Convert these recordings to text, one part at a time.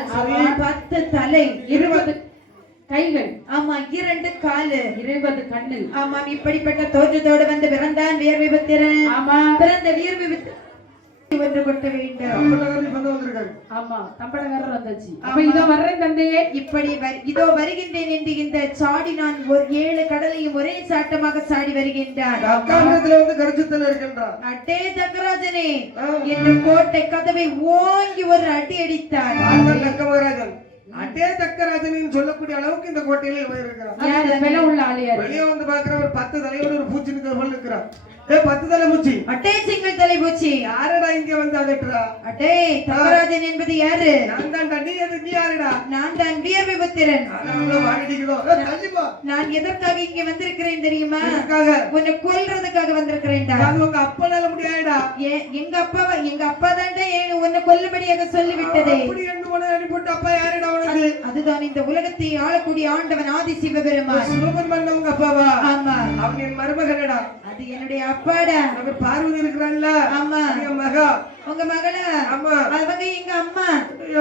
என்றால் 10 தலை 20 கைகள், ஆமா 2 காலு 20 கண்ணு. ஆமா இப்படிப்பட்ட தோற்றத்தோடு வந்து பிறந்தான் வீரவிபத்திரன். ஆமா பிறந்த வீரவிபத்திரன் ஒன்று கொட்ட வேண்டும். ஆமா தம்படகாரர் வந்தாச்சு. அப்ப இதோ வர்றேன் தந்தையே. இப்படி இதோ வருகின்றேன் என்று இந்த சாடி நான் ஒரு 7 கடலையும் ஒரே சாட்டமாக சாடி வருகின்றான். அட்டே தக்கராஜனே என்று கோட்டை கதவை ஓங்கி ஒரு அடி அடித்தான். அட்டே தக்கராஜன் சொல்லக்கூடிய அளவுக்கு இந்த கோட்டையில உள்ள ஆளியார் வெளியே வந்து பாக்குற ஒரு 10 தலையோட ஒரு பூச்சி இருக்கிறான். 10 தலை பூச்சி அட்டே சிங்கிள் தலை பூச்சி யாரடா இங்க வந்து அகற்றா? அட்டே தக்கராஜன் என்பது யாரு? நான் தான்டா. நீ யாருடா? நான் தான் வீரவிபத்திரன். நான் எதற்காக இங்க வந்திருக்கிறேன் தெரியுமா? உன்னை கொல்றதுக்காக வந்திருக்கிறேன்டா. அது உங்க அப்பனால முடியாதுடா. எங்க அப்பா தான்டா உன்னை கொல்லும்படியாக சொல்லிவிட்டதே. அப்படி என்ன உன்னை அனுப்பிட்டு அப்பா யாருடா உனக்கு? அதுதான் இந்த உலகத்தை ஆளக்கூடிய ஆண்டவன் ஆதி சிவபெருமான். சிவபெருமான் உங்க அப்பாவா? ஆமா. அவன் என் மருமகனடா. அது என்னுடைய அப்பாடா. அவர் பார்வதி இருக்கிறான்ல. ஆமா. என் மகா. உங்க மகளா? ஆமா. அவங்க எங்க அம்மா.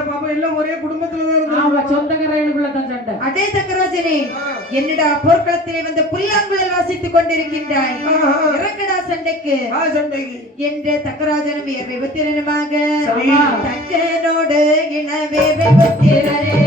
பாப்பா எல்லாம் ஒரே குடும்பத்துல தான் இருந்தாங்க. ஆமா சொந்தக்காரங்களுக்குள்ள தான் சண்டை. அடே சக்கராஜனே என்னடா போர்க்களத்திலே வந்து புல்லாங்குழல் வாசித்துக் கொண்டிருக்கின்றாய். இறங்கடா சண்டைக்கு. சண்டைக்கு என்று தக்கராஜனும் வீரவிபத்திரனுமாக தக்கனோடு இளவே விபத்திரனே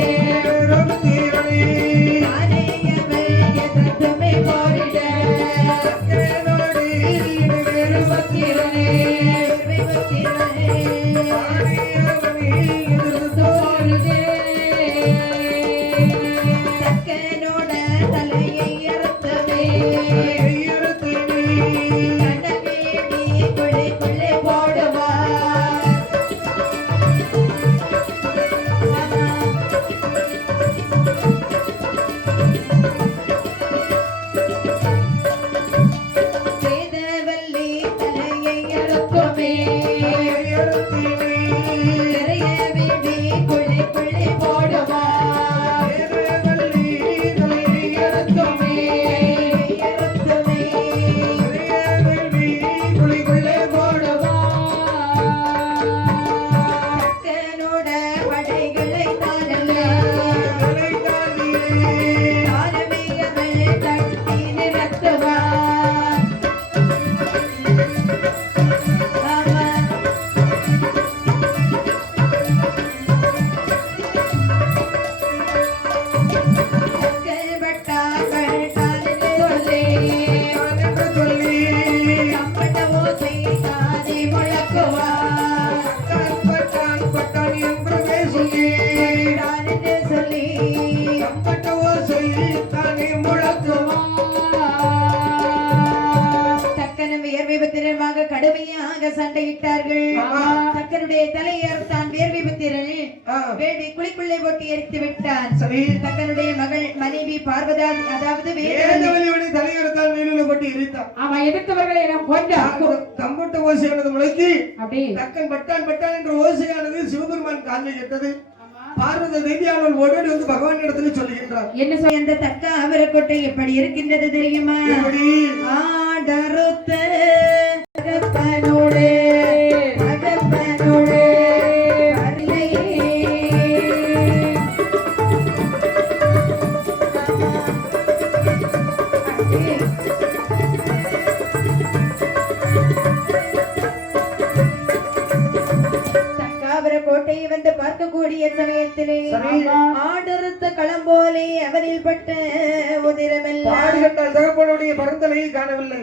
கடுமையாக சண்டையிட்டார்கள். தக்கனுடைய தலையர் தான் வீரவிபத்திரன் வேள்வி குழிக்குள்ளே போட்டு எரித்து விட்டான். தக்கனுடைய மகள் மனைவி பார்வதா அதாவது தலையறுத்தான் வேலியில போட்டு எரித்தான். ஆமா எதிர்த்தவர்களை நாம் கொண்டான். தம்பட்ட ஓசையானது முளைக்கு அப்படி தக்கன் பட்டான் பட்டான் என்ற ஓசையானது சிவபெருமான் காலில் எட்டது. பார்வதி தேவியானவள் ஓடோடி வந்து பகவான் இடத்துல சொல்லுகின்றார். என்ன சொல்லி அந்த தக்க அவரக்கோட்டை எப்படி இருக்கின்றது தெரியுமா? ஆடறுத்த அகப்பனோடு அகப்பனோடு கோட்டையை வந்து பார்க்கக்கூடிய சமயத்திலே ஆடறுத்த களம் போலே அவரில் பட்ட உதிரமெல்லாம் தகப்பனுடைய பரந்தலையை காணவில்லை.